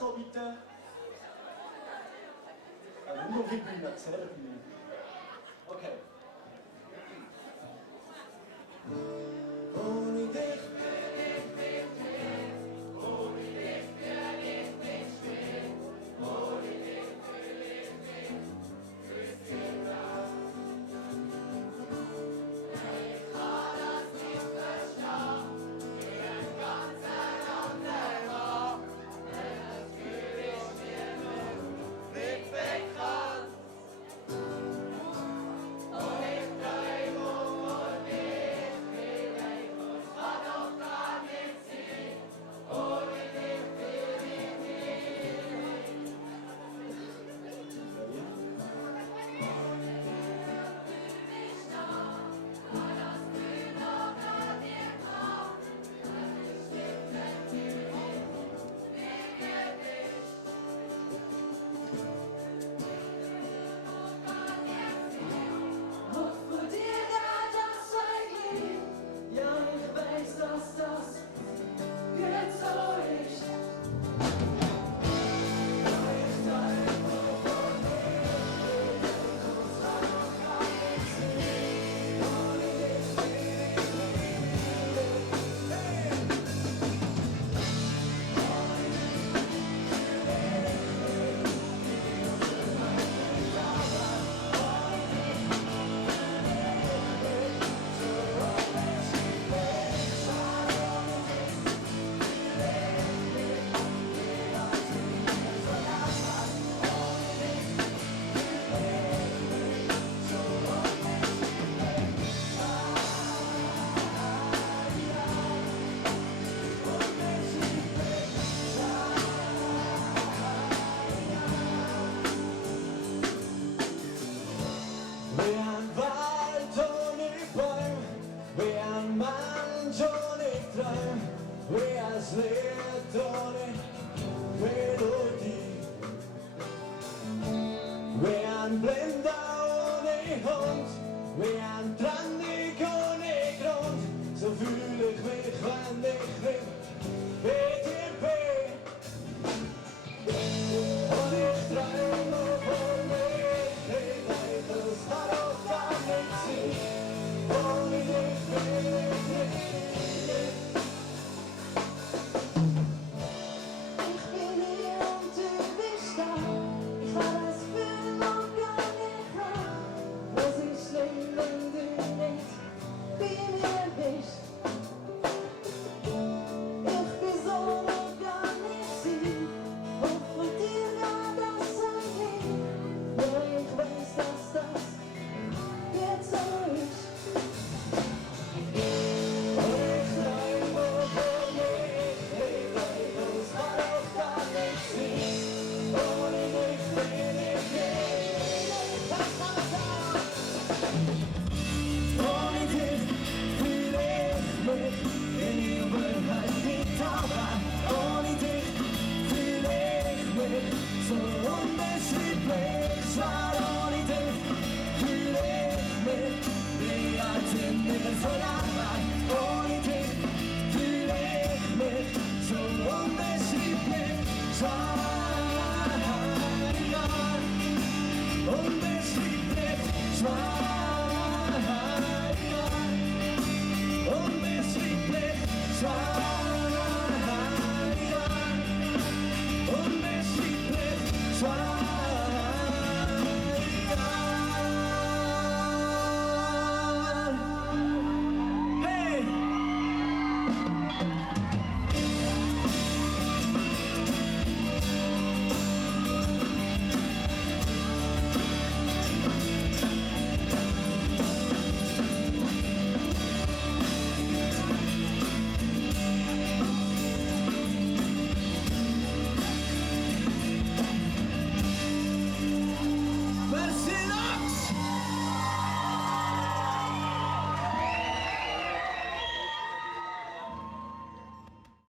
kommen, bitte. Nur viel Bühne, erzählen Bühne. Okay. Ohne dich bin ich nicht mehr. Ohne dich bin ich nicht mehr. Ohne dich will ich nicht durch die Welt. Ich kann das nicht verstehen, wie ein ganz anderer. Denn das Gefühl ist mir nur nicht bekannt. Und ich träume und ich will nicht, und kann doch gar nicht sehen. Ohne dich will ich nicht. Wie ein Wald ohne Bäume, wie ein Mann ohne Traum, wie ein Lied ohne Melodie, wie ein Blinder ohne Hund, wie ein